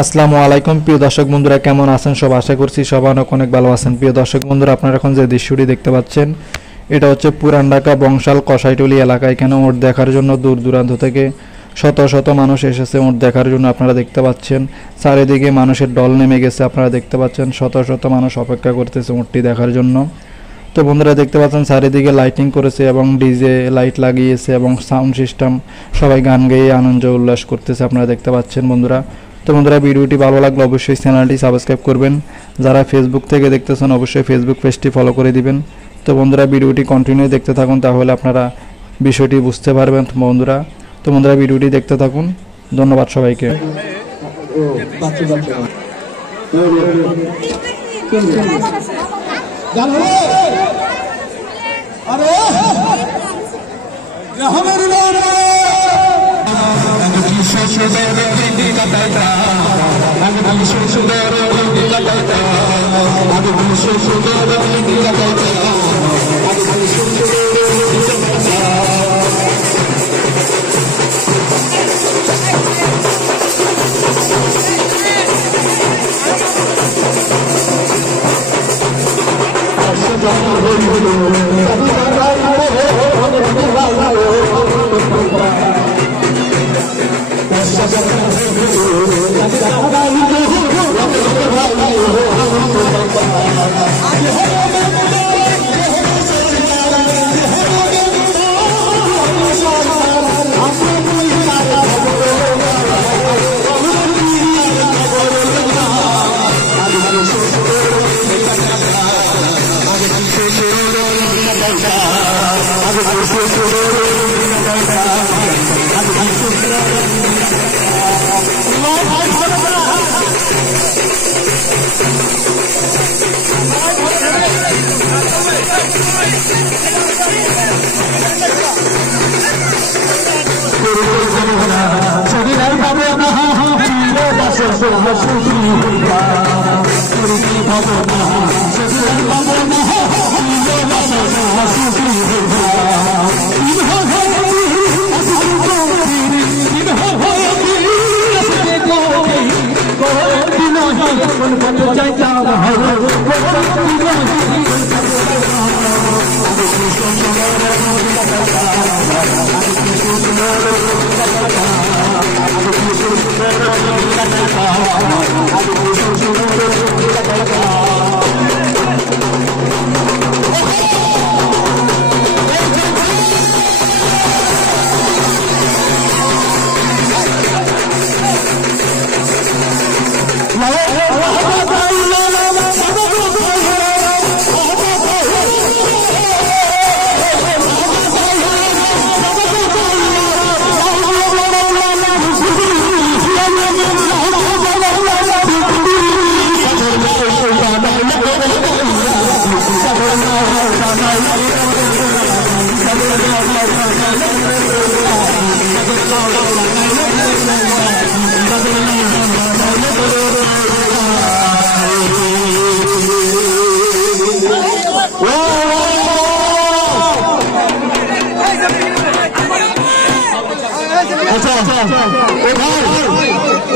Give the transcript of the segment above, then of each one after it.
আসসালামু আলাইকুম প্রিয় দর্শক বন্ধুরা, কেমন আছেন সব? আশা করছি সবাই অনেক ভালো আছেন। প্রিয় দর্শক বন্ধুরা, আপনারা এখন যে দৃশ্যটি দেখতে পাচ্ছেন এটা হচ্ছে পুরান ঢাকা বংশাল কসাইটুলি এলাকা। এখানে ওট দেখার জন্য দূর দূরান্ত থেকে শত শত মানুষ এসেছে ওট দেখার জন্য। আপনারা দেখতে পাচ্ছেন চারিদিকে মানুষের ঢল নেমে গেছে। আপনারা দেখতে পাচ্ছেন শত শত মানুষ অপেক্ষা করতেছে ওটটি দেখার জন্য। তো বন্ধুরা দেখতে পাচ্ছেন চারিদিকে লাইটিং করেছে এবং ডিজে লাইট লাগিয়েছে এবং সাউন্ড সিস্টেম, সবাই গান গেয়ে আনন্দ উল্লাস করতেছে। আপনারা দেখতে পাচ্ছেন বন্ধুরা। তো বন্ধুরা, ভিডিওটি ভালো লাগলে অবশ্যই চ্যানেলটি সাবস্ক্রাইব করবেন। যারা ফেসবুক থেকে দেখতেছেন অবশ্যই ফেসবুক পেজটি ফলো করে দিবেন। তো বন্ধুরা, ভিডিওটি কন্টিনিউ দেখতে থাকুন, তাহলে আপনারা বিষয়টি বুঝতে পারবেন বন্ধুরা। তো বন্ধুরা, ভিডিওটি দেখতে থাকুন। ধন্যবাদ সবাইকে।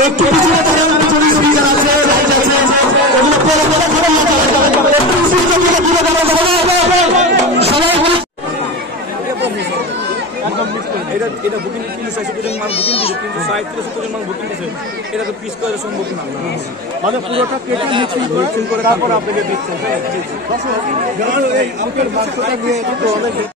একটু পিছনে এটা বুকিং 360 মান বুকিং দিয়েছে, 360 মান বুকিং দিয়েছে। এটা তো পিস করা সম্ভব না, মানে পুরোটা কেটে মিক্সিং করে তারপর আপনাকে দিচ্ছেন। এই আপনার মাংসটা নিয়ে একটু অনেক